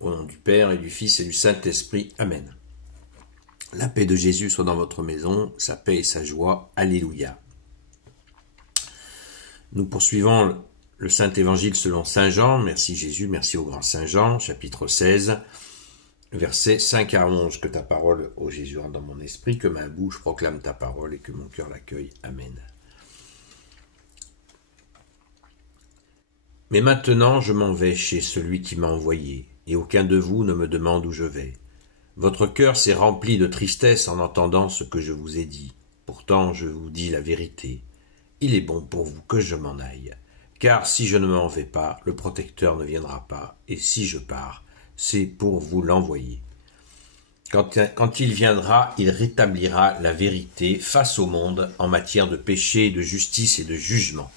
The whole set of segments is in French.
Au nom du Père et du Fils et du Saint-Esprit. Amen. La paix de Jésus soit dans votre maison, sa paix et sa joie. Alléluia. Nous poursuivons le Saint-Évangile selon Saint Jean. Merci Jésus, merci au grand Saint Jean, chapitre 16, versets 5 à 11. Que ta parole, ô Jésus, rentre dans mon esprit, que ma bouche proclame ta parole et que mon cœur l'accueille. Amen. Mais maintenant je m'en vais chez celui qui m'a envoyé, et aucun de vous ne me demande où je vais. Votre cœur s'est rempli de tristesse en entendant ce que je vous ai dit. Pourtant je vous dis la vérité. Il est bon pour vous que je m'en aille. Car si je ne m'en vais pas, le protecteur ne viendra pas, et si je pars, c'est pour vous l'envoyer. Quand il viendra, il rétablira la vérité face au monde en matière de péché, de justice et de jugement.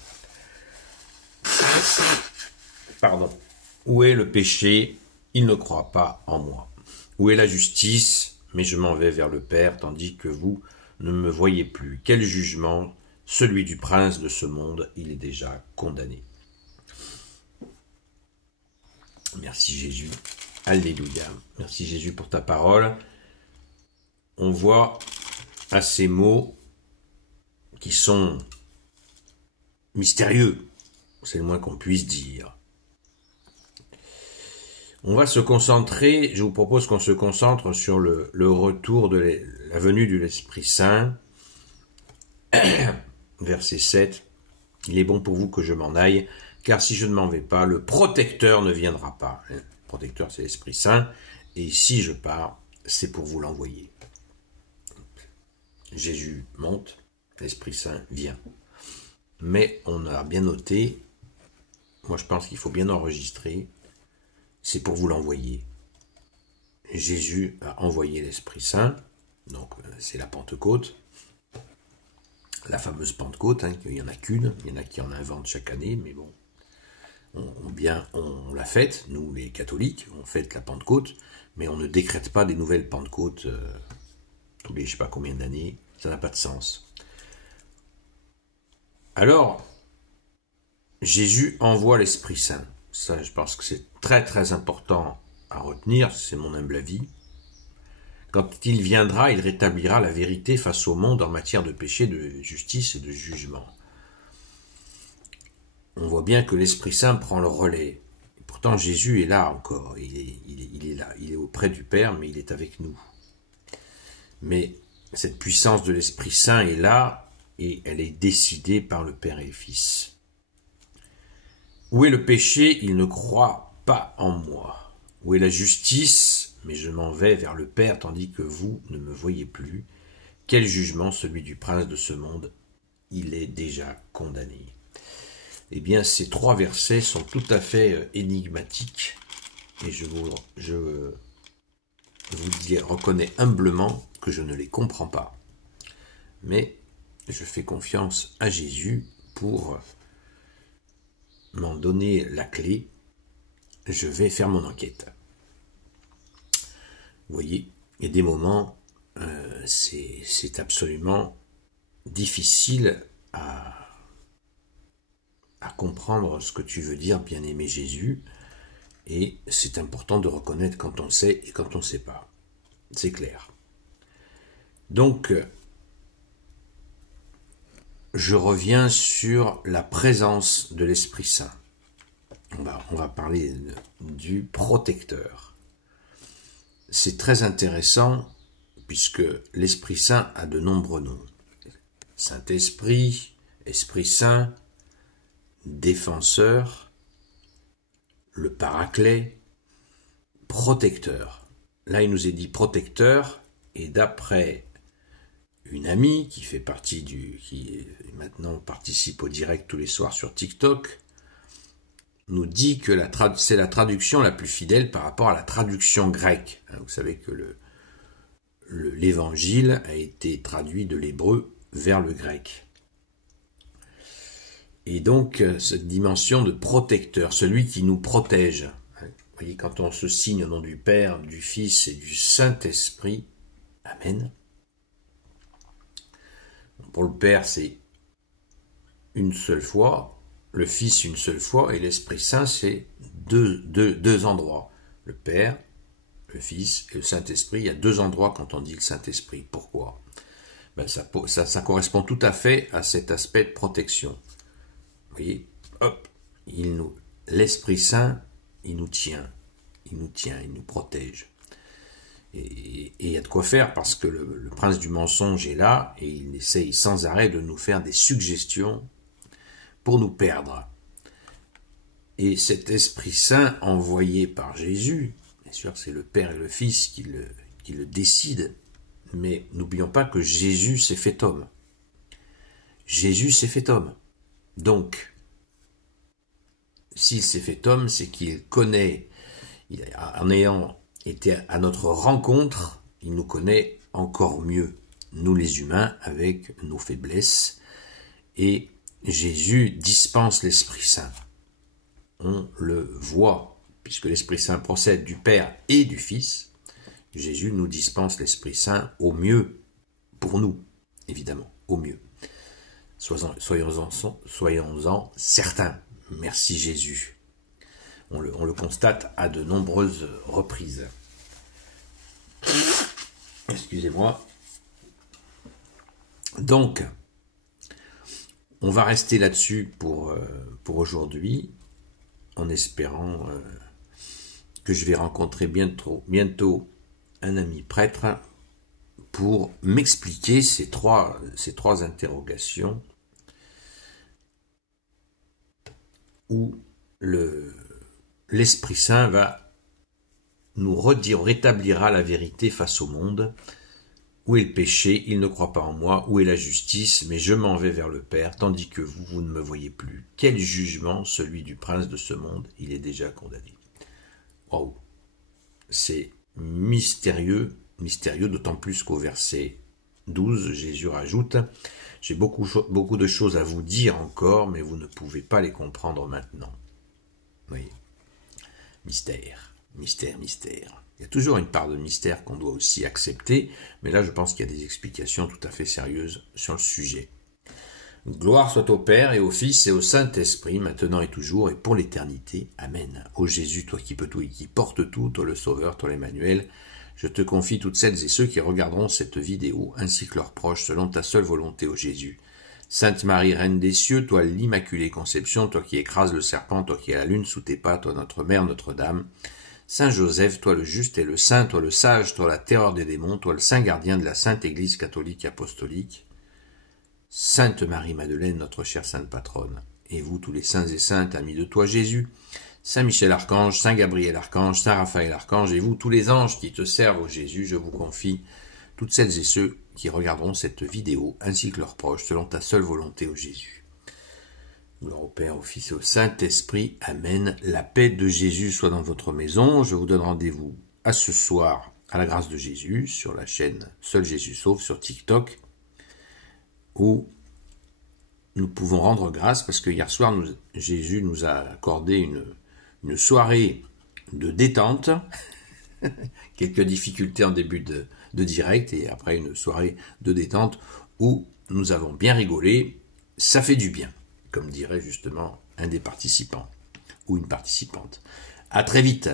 Pardon. Où est le péché? Il ne croit pas en moi. Où est la justice? Mais je m'en vais vers le Père, tandis que vous ne me voyez plus. Quel jugement? Celui du prince de ce monde, il est déjà condamné. Merci Jésus. Alléluia. Merci Jésus pour ta parole. On voit à ces mots qui sont mystérieux. C'est le moins qu'on puisse dire. On va se concentrer, je vous propose qu'on se concentre sur le retour de la venue de l'Esprit Saint. Verset 7. Il est bon pour vous que je m'en aille, car si je ne m'en vais pas, le protecteur ne viendra pas. Le protecteur, c'est l'Esprit Saint, et si je pars, c'est pour vous l'envoyer. Jésus monte, l'Esprit Saint vient. Mais on a bien noté, moi je pense qu'il faut bien enregistrer, c'est pour vous l'envoyer. Jésus a envoyé l'Esprit Saint, donc c'est la Pentecôte, la fameuse Pentecôte, il n'y en a qu'une, il y en a qui en inventent chaque année, mais bon, on la fête, nous les catholiques, on fête la Pentecôte, mais on ne décrète pas des nouvelles Pentecôtes tous les je ne sais pas combien d'années, ça n'a pas de sens. Alors, Jésus envoie l'Esprit Saint. Ça, je pense que c'est très très important à retenir, c'est mon humble avis. Quand il viendra, il rétablira la vérité face au monde en matière de péché, de justice et de jugement. On voit bien que l'Esprit Saint prend le relais. Et pourtant, Jésus est là encore, il est là, il est auprès du Père, mais il est avec nous. Mais cette puissance de l'Esprit Saint est là, et elle est décidée par le Père et le Fils. Où est le péché? Il ne croit pas en moi. Où est la justice? Mais je m'en vais vers le Père, tandis que vous ne me voyez plus. Quel jugement, celui du prince de ce monde? Il est déjà condamné. Eh bien, ces trois versets sont tout à fait énigmatiques, et je vous reconnais humblement que je ne les comprends pas. Mais je fais confiance à Jésus pour m'en donner la clé. Je vais faire mon enquête. Vous voyez, il y a des moments, c'est absolument difficile à comprendre ce que tu veux dire, bien-aimé Jésus, et c'est important de reconnaître quand on sait et quand on ne sait pas. C'est clair. Donc, je reviens sur la présence de l'Esprit Saint. On va parler du protecteur. C'est très intéressant puisque l'Esprit Saint a de nombreux noms. Saint-Esprit, Esprit Saint, Défenseur, le Paraclet, Protecteur. Là, il nous est dit protecteur, et d'après une amie qui fait partie qui maintenant participe au direct tous les soirs sur TikTok, nous dit que c'est la traduction la plus fidèle par rapport à la traduction grecque. Vous savez que l'évangile a été traduit de l'hébreu vers le grec. Et donc, cette dimension de protecteur, celui qui nous protège. Vous voyez, quand on se signe au nom du Père, du Fils et du Saint-Esprit, Amen. Pour le Père, c'est une seule fois, le Fils une seule fois, et l'Esprit Saint, c'est deux endroits. Le Père, le Fils et le Saint-Esprit. Il y a 2 endroits quand on dit le Saint-Esprit. Pourquoi? Ça correspond tout à fait à cet aspect de protection. Vous voyez, hop, l'Esprit Saint, il nous tient, il nous protège. Et il y a de quoi faire parce que le prince du mensonge est là et il essaye sans arrêt de nous faire des suggestions pour nous perdre. Et cet Esprit Saint envoyé par Jésus, bien sûr c'est le Père et le Fils qui le décident, mais n'oublions pas que Jésus s'est fait homme. Jésus s'est fait homme. Donc, s'il s'est fait homme, c'est qu'il connaît, en ayant été à notre rencontre, il nous connaît encore mieux, nous les humains, avec nos faiblesses, et Jésus dispense l'Esprit Saint. On le voit, puisque l'Esprit Saint procède du Père et du Fils, Jésus nous dispense l'Esprit Saint au mieux, pour nous, évidemment, au mieux. Soyons-en certains. Merci Jésus. On le constate à de nombreuses reprises. Excusez-moi. Donc, on va rester là-dessus pour aujourd'hui, en espérant que je vais rencontrer bientôt un ami prêtre pour m'expliquer ces trois interrogations où l'Esprit Saint va nous rétablira la vérité face au monde. Où est le péché? Il ne croit pas en moi. Où est la justice? Mais je m'en vais vers le Père, tandis que vous ne me voyez plus. Quel jugement, celui du prince de ce monde? Il est déjà condamné. Waouh! C'est mystérieux, d'autant plus qu'au verset 12, Jésus rajoute « J'ai beaucoup de choses à vous dire encore, mais vous ne pouvez pas les comprendre maintenant. » Vous voyez, mystère. Il y a toujours une part de mystère qu'on doit aussi accepter, mais là je pense qu'il y a des explications tout à fait sérieuses sur le sujet. Gloire soit au Père et au Fils et au Saint-Esprit, maintenant et toujours et pour l'éternité. Amen. Ô Jésus, toi qui peux tout et qui portes tout, toi le Sauveur, toi l'Emmanuel, je te confie toutes celles et ceux qui regarderont cette vidéo, ainsi que leurs proches, selon ta seule volonté, ô Jésus. Sainte Marie, Reine des cieux, toi l'Immaculée Conception, toi qui écrases le serpent, toi qui as la lune sous tes pas, toi notre Mère, Notre-Dame. Saint Joseph, toi le juste et le saint, toi le sage, toi la terreur des démons, toi le saint gardien de la Sainte Église catholique apostolique. Sainte Marie-Madeleine, notre chère sainte patronne, et vous tous les saints et saintes, amis de toi Jésus, Saint Michel Archange, Saint Gabriel Archange, Saint Raphaël Archange, et vous tous les anges qui te servent au Jésus, je vous confie toutes celles et ceux qui regarderont cette vidéo, ainsi que leurs proches, selon ta seule volonté au Jésus. Gloire au Père, au Fils et au Saint-Esprit. Amen. La paix de Jésus soit dans votre maison. Je vous donne rendez-vous à ce soir, à la grâce de Jésus, sur la chaîne Seul Jésus Sauve, sur TikTok, où nous pouvons rendre grâce parce que hier soir, Jésus nous a accordé une soirée de détente, quelques difficultés en début de direct et après une soirée de détente où nous avons bien rigolé, ça fait du bien, comme dirait justement un des participants ou une participante. À très vite.